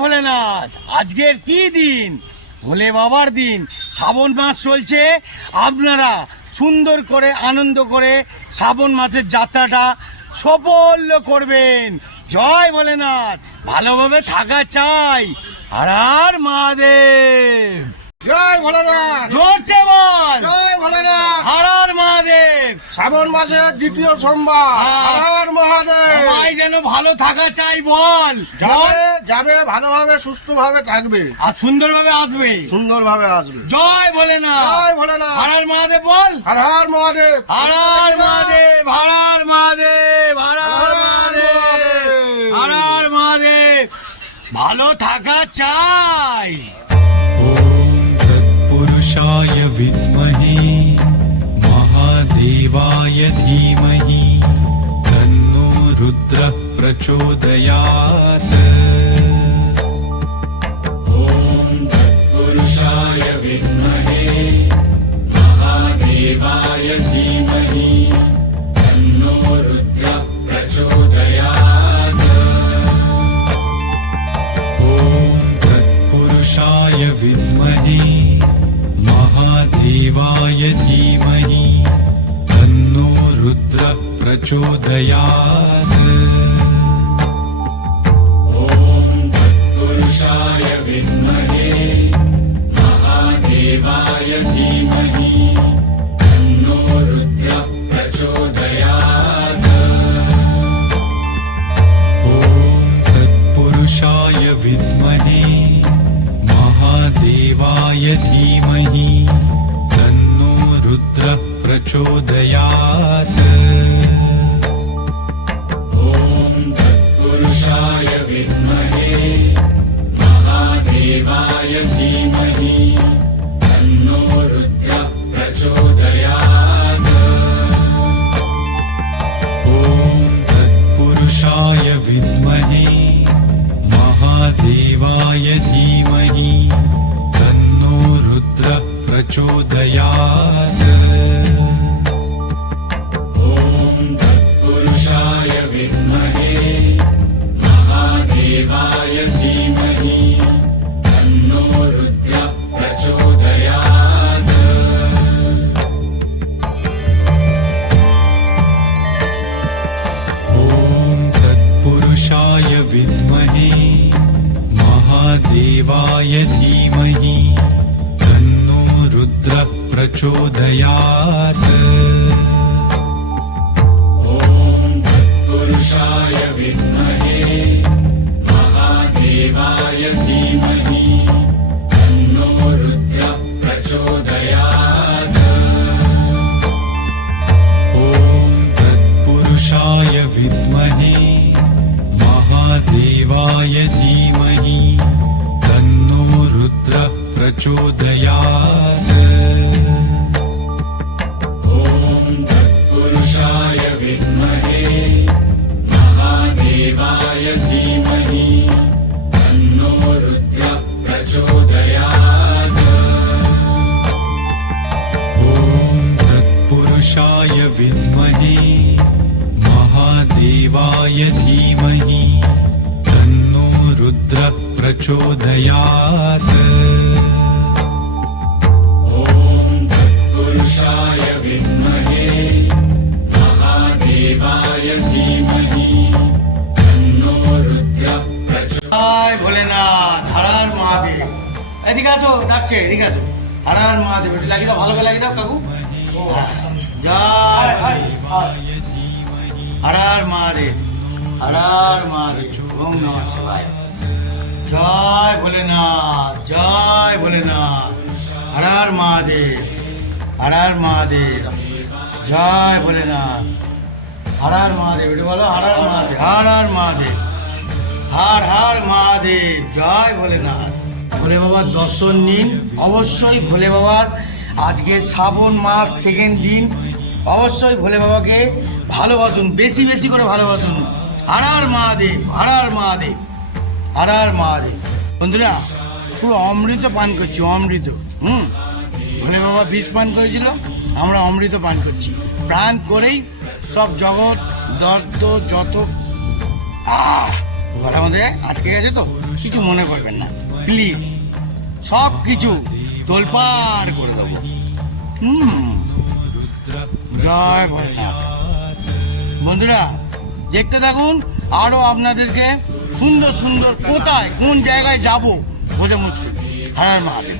ভোলেনাথ। আজকের কি দিন? ভোলে বাবার দিন। শ্রাবণ মাস চলছে, আপনারা সুন্দর করে আনন্দ করে শ্রাবণ মাসের যাত্রাটা সফল করবেন। জয় ভোলেনাথ। ভালোভাবে থাকা চাই। হর হর মহাদেব। জয় ভোলেনাথ। জোরসে বল। জয় ভোলেনাথ। হর হর মহাদেব। শ্রাবণ মাসের দ্বিতীয় সোমবার। হর হর মহাদেব। সবাই যেন ভালো থাকা চাই, বল। যাবে যাবে ভালোভাবে সুস্থভাবে থাকবে আর সুন্দরভাবে আসবে। সুন্দরভাবে আসবে। জয় ভোলেনাথ। জয় ভোলেনাথ। হর হর মহাদেব বল। হর হর মহাদেব। হর হর মহাদেব। হর হর মহাদেব। হর হর মহাদেব। হর হর মহাদেব। ভালো থাকা চাই। पुरुषाय विद्महे महादेवाय धीमहि तन्नो रुद्रः प्रचोदयात्। ॐ तत्पुरुषाय विद्महे महादेवाय धीमहि तन्नो रुद्रः प्रचोदयात्। ॐ तत्पुरुषाय विद्महे महादेवाय धीमहि तन्नो रुद्रः प्रचोदयात्। ॐ तत्पुरुषाय विद्महे महादेवाय धीमहि तन्नो रुद्रः प्रचोदयात्। ॐ तत्पुरुषाय विद्महे महादेवाय धीमहि तन्नो रुद्रः प्रचोदयात्। ॐ तत्पुरुषाय विद्महे महादेवाय धीमहि तन्नो रुद्रः प्रचोदयात्। ॐ तत्पुरुषाय विद्महे महादेवाय धीमहि तन्नो रुद्रः प्रचोदयात्। ॐ तत्पुरुषाय विद्महे महादेवाय धीमहि तन्नो रुद्रः प्रचोदयात्। ॐ तत्पुरुषाय विद्महे महादेवाय धीमहि तन्नो रुद्रः प्रचोदयात्। ॐ तत्पुरुषाय विद्महे महादेवाय धीमहि तन्नो रुद्रः प्रचोदयात्। ॐ तत्पुरुषाय विद्महे महादेवाय धीमहि तन्नो रुद्रः प्रचोदयात्। ॐ तत्पुरुषाय विद्महे महादेवाय धीमहि तन्नो रुद्रः प्रचोदयात्। ॐ तत्पुरुषाय विद्महे महादेवाय धीमहि तन्नो रुद्रः प्रचोदयात्। ॐ तत्पुरुषाय विद्महे महादेवाय धीमहि तन्नो रुद्रः प्रचोदयात्। জয় ভোলেনাথ। হর হর মহাদেব। এদিকে আছো, ডাকছে, এদিকে আছো। হর হর মহাদেব। একটু লাগিয়ে দাও, ভালো করে লাগিয়ে দাও কাকু। হ্যাঁ। জয় হর হর মহাদেব। হর হর মহাদেব। ওম নমঃ শিবায়। জয় ভোলেনাথ। জয় ভোলেনাথ। হর হর মহাদেব। হর হর মহাদেব। জয় ভোলেনাথ। হর হর মহাদেব। একটু বলো হর হর মহাদেব। হর হর মহাদেব। হর হর মহাদেব। জয় ভোলেনাথ। ভোলে বাবার দর্শন নিন অবশ্যই। ভোলে বাবার আজকে শ্রাবণ মাস সেকেন্ড দিন। অবশ্যই ভোলে বাবাকে ভালোবাসুন, বেশি বেশি করে ভালোবাসুন। হর হর মহাদেব। হর হর মহাদেব। হর হর মহাদেব। বন্ধুরা, পুরো অমৃত পান করছি, অমৃত। ভোলে বাবা বিষ পান করেছিল, আমরা অমৃত পান করছি। প্রাণ করেই সব জগৎ দর্দ যত গলার মধ্যে আটকে গেছে তো কিছু মনে করবেন না প্লিজ, সব কিছু তোলপাড় করে দেবো। জয় ভোলেনাথ। বন্ধুরা দেখতে থাকুন, আরো আপনাদেরকে সুন্দর সুন্দর কোথায় কোন জায়গায় যাব বোঝা মুশকিল। হর হর মহাদেব।